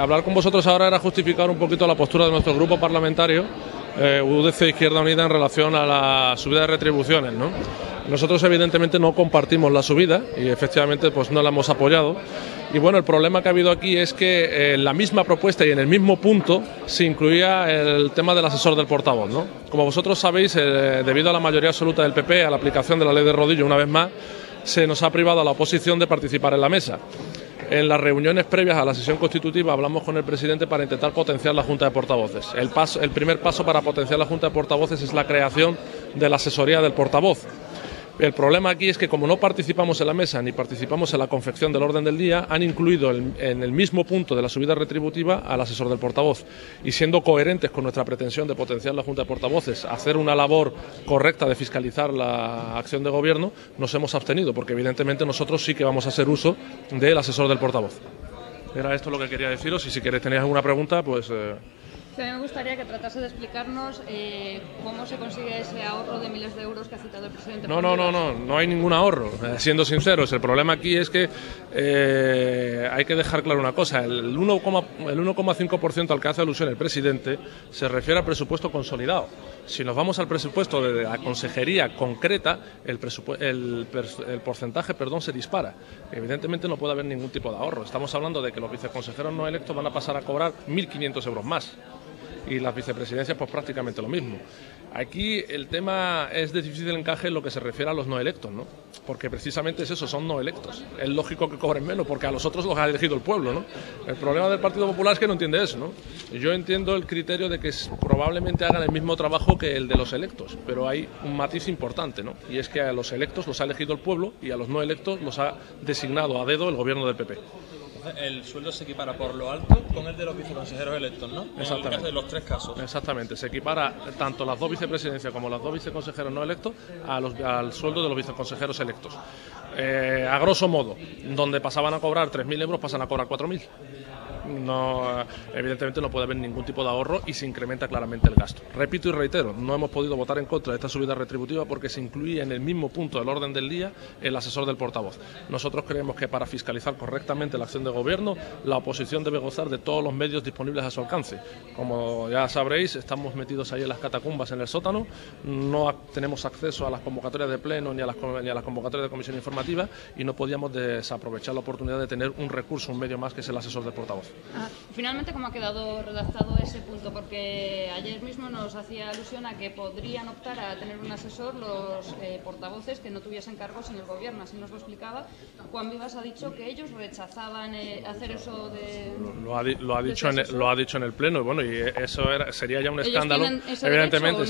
Hablar con vosotros ahora era justificar un poquito la postura de nuestro grupo parlamentario, UDC Izquierda Unida, en relación a la subida de retribuciones, ¿no? Nosotros evidentemente no compartimos la subida y efectivamente pues no la hemos apoyado. Y bueno, el problema que ha habido aquí es que en la misma propuesta y en el mismo punto se incluía el tema del asesor del portavoz, ¿no? Como vosotros sabéis, debido a la mayoría absoluta del PP, a la aplicación de la ley de rodillo una vez más, se nos ha privado a la oposición de participar en la mesa. En las reuniones previas a la sesión constitutiva hablamos con el presidente para intentar potenciar la Junta de Portavoces. El primer paso para potenciar la Junta de Portavoces es la creación de la asesoría del portavoz. El problema aquí es que, como no participamos en la mesa ni participamos en la confección del orden del día, han incluido en el mismo punto de la subida retributiva al asesor del portavoz. Y siendo coherentes con nuestra pretensión de potenciar la Junta de Portavoces, hacer una labor correcta de fiscalizar la acción de gobierno, nos hemos abstenido, porque evidentemente nosotros sí que vamos a hacer uso del asesor del portavoz. Era esto lo que quería deciros, y si queréis tenéis alguna pregunta, pues... A mí me gustaría que tratase de explicarnos cómo se consigue ese ahorro de miles de euros que ha citado el presidente. No hay ningún ahorro, siendo sinceros. El problema aquí es que hay que dejar claro una cosa. El 1,5% al que hace alusión el presidente se refiere al presupuesto consolidado. Si nos vamos al presupuesto de la consejería concreta, el porcentaje se dispara. Evidentemente no puede haber ningún tipo de ahorro. Estamos hablando de que los viceconsejeros no electos van a pasar a cobrar 1.500 euros más. Y las vicepresidencias pues prácticamente lo mismo. Aquí el tema es de difícil encaje en lo que se refiere a los no electos, ¿no? Porque precisamente es eso, son no electos. Es lógico que cobren menos porque a los otros los ha elegido el pueblo, ¿no? El problema del Partido Popular es que no entiende eso, ¿no? Yo entiendo el criterio de que probablemente hagan el mismo trabajo que el de los electos, pero hay un matiz importante, ¿no? Y es que a los electos los ha elegido el pueblo y a los no electos los ha designado a dedo el gobierno del PP. El sueldo se equipara por lo alto con el de los viceconsejeros electos, ¿no? Exactamente. En el caso de los tres casos. Exactamente, se equipara tanto las dos vicepresidencias como los dos viceconsejeros no electos al sueldo de los viceconsejeros electos. A grosso modo, donde pasaban a cobrar 3.000 euros pasan a cobrar 4.000. No, evidentemente no puede haber ningún tipo de ahorro y se incrementa claramente el gasto. Repito y reitero, no hemos podido votar en contra de esta subida retributiva porque se incluye en el mismo punto del orden del día el asesor del portavoz. Nosotros creemos que para fiscalizar correctamente la acción de gobierno, la oposición debe gozar de todos los medios disponibles a su alcance. Como ya sabréis, estamos metidos ahí en las catacumbas, en el sótano, no tenemos acceso a las convocatorias de pleno ni a las convocatorias de comisión informativa y no podíamos desaprovechar la oportunidad de tener un recurso, un medio más, que es el asesor del portavoz. Finalmente, ¿cómo ha quedado redactado ese punto? Porque ayer mismo nos hacía alusión a que podrían optar a tener un asesor los portavoces que no tuviesen cargos en el gobierno, así nos lo explicaba. Juan Vivas ha dicho que ellos rechazaban hacer eso de... Lo ha dicho en el pleno, y bueno, y eso sería ya un escándalo. Evidentemente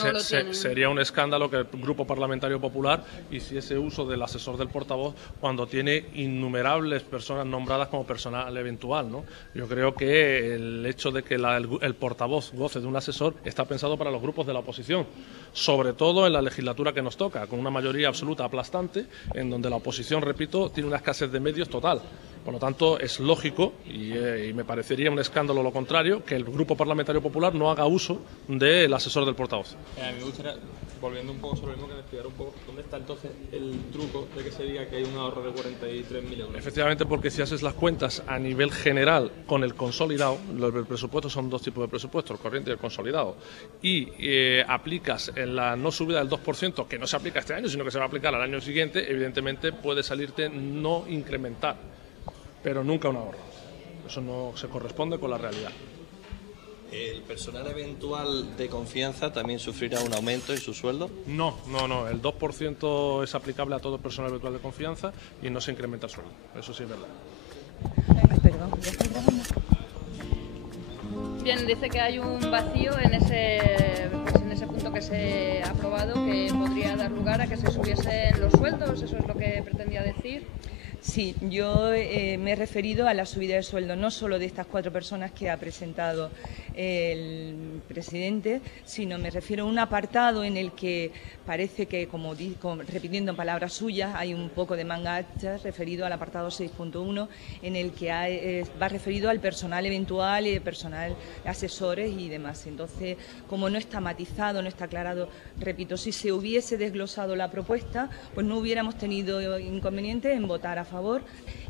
sería un escándalo que el Grupo Parlamentario Popular hiciese uso del asesor del portavoz cuando tiene innumerables personas nombradas como personal eventual, ¿no? Yo creo que el hecho de que el portavoz goce de un asesor está pensado para los grupos de la oposición, sobre todo en la legislatura que nos toca, con una mayoría absoluta aplastante, en donde la oposición, repito, tiene una escasez de medios total. Por lo tanto, es lógico, y me parecería un escándalo lo contrario, que el Grupo Parlamentario Popular no haga uso del asesor del portavoz. Me gustaría, volviendo un poco sobre el mismo, que me explicara un poco dónde está entonces el truco de que se diga que hay un ahorro de 43.000 euros. Efectivamente, porque si haces las cuentas a nivel general con el consolidado, los presupuestos son dos tipos de presupuestos, el corriente y el consolidado, y aplicas en la no subida del 2%, que no se aplica este año, sino que se va a aplicar al año siguiente, evidentemente puede salirte no incrementar, pero nunca un ahorro. Eso no se corresponde con la realidad. ¿El personal eventual de confianza también sufrirá un aumento en su sueldo? No. El 2% es aplicable a todo el personal eventual de confianza y no se incrementa el sueldo. Eso sí es verdad. Bien, dice que hay un vacío en ese punto que se ha aprobado que podría dar lugar a que se subiesen los sueldos. ¿Eso es lo que pretendía decir? Sí, yo me he referido a la subida de sueldo no solo de estas 4 personas que ha presentado el presidente, sino me refiero a un apartado en el que parece que, repitiendo en palabras suyas, hay un poco de manga ancha referido al apartado 6.1, en el que va referido al personal eventual y personal asesores y demás. Entonces, como no está matizado, no está aclarado, repito, si se hubiese desglosado la propuesta, pues no hubiéramos tenido inconveniente en votar a favor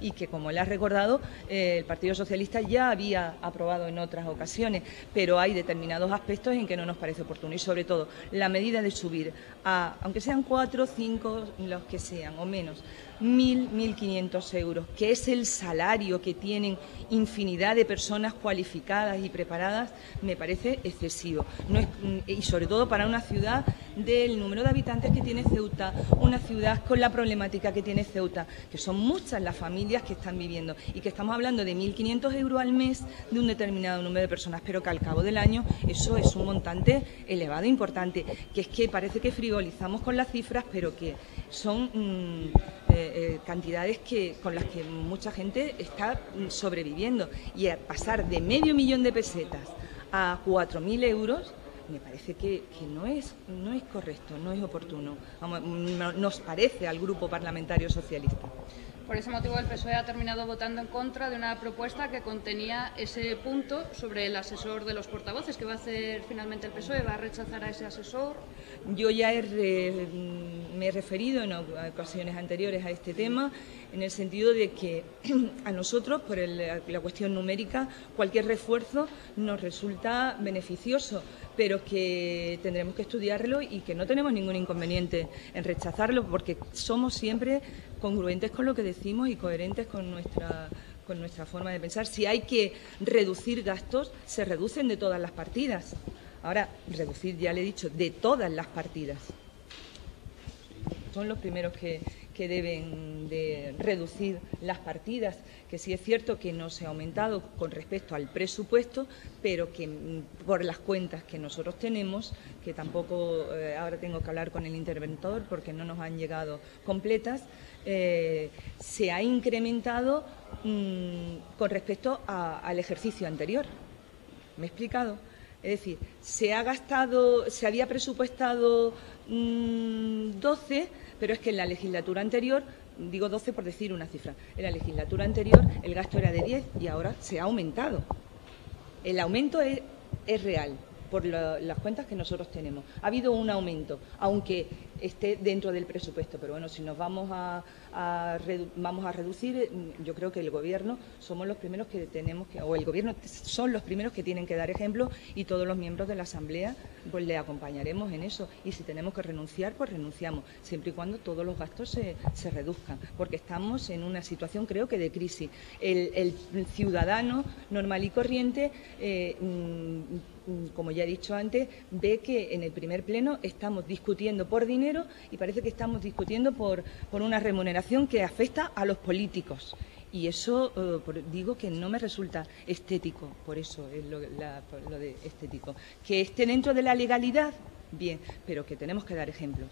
y que, como le has recordado, el Partido Socialista ya había aprobado en otras ocasiones, pero hay determinados aspectos en que no nos parece oportuno y, sobre todo, la medida de subir a, aunque sean 4, 5, los que sean o menos, 1.500 euros, que es el salario que tienen infinidad de personas cualificadas y preparadas, me parece excesivo. No es, y sobre todo para una ciudad del número de habitantes que tiene Ceuta, una ciudad con la problemática que tiene Ceuta, que son muchas las familias que están viviendo y que estamos hablando de 1.500 euros al mes de un determinado número de personas, pero que al cabo del año eso es un montante elevado e importante, que es que parece que frivolizamos con las cifras, pero que son cantidades con las que mucha gente está sobreviviendo, y a pasar de medio millón de pesetas a 4.000 euros me parece que no es correcto, no es oportuno. Vamos, nos parece al Grupo Parlamentario Socialista. Por ese motivo, el PSOE ha terminado votando en contra de una propuesta que contenía ese punto sobre el asesor de los portavoces. ¿Qué va a hacer finalmente el PSOE? ¿Va a rechazar a ese asesor? Yo ya me he referido en ocasiones anteriores a este tema, en el sentido de que a nosotros, por la cuestión numérica, cualquier refuerzo nos resulta beneficioso, pero que tendremos que estudiarlo y que no tenemos ningún inconveniente en rechazarlo, porque somos siempre congruentes con lo que decimos y coherentes con nuestra forma de pensar. Si hay que reducir gastos, se reducen de todas las partidas. Ahora, reducir, ya le he dicho, de todas las partidas. Son los primeros que deben de reducir las partidas, que sí es cierto que no se ha aumentado con respecto al presupuesto, pero que por las cuentas que nosotros tenemos, que tampoco ahora tengo que hablar con el interventor porque no nos han llegado completas, se ha incrementado con respecto al ejercicio anterior. ¿Me he explicado? Es decir, se había presupuestado 12, pero es que en la legislatura anterior, digo 12 por decir una cifra, en la legislatura anterior el gasto era de 10 y ahora se ha aumentado. El aumento es real por las cuentas que nosotros tenemos. Ha habido un aumento, aunque esté dentro del presupuesto, pero bueno, si nos vamos a reducir, yo creo que el Gobierno somos los primeros que tenemos que, o el Gobierno son los primeros que tienen que dar ejemplo, y todos los miembros de la Asamblea pues le acompañaremos en eso, y si tenemos que renunciar, pues renunciamos, siempre y cuando todos los gastos se reduzcan, porque estamos en una situación, creo que de crisis. El ciudadano normal y corriente, como ya he dicho antes, ve que en el primer pleno estamos discutiendo por dinero y parece que estamos discutiendo por una remuneración que afecta a los políticos. Y eso digo que no me resulta estético, por eso es lo de estético. Que esté dentro de la legalidad, bien, pero que tenemos que dar ejemplo.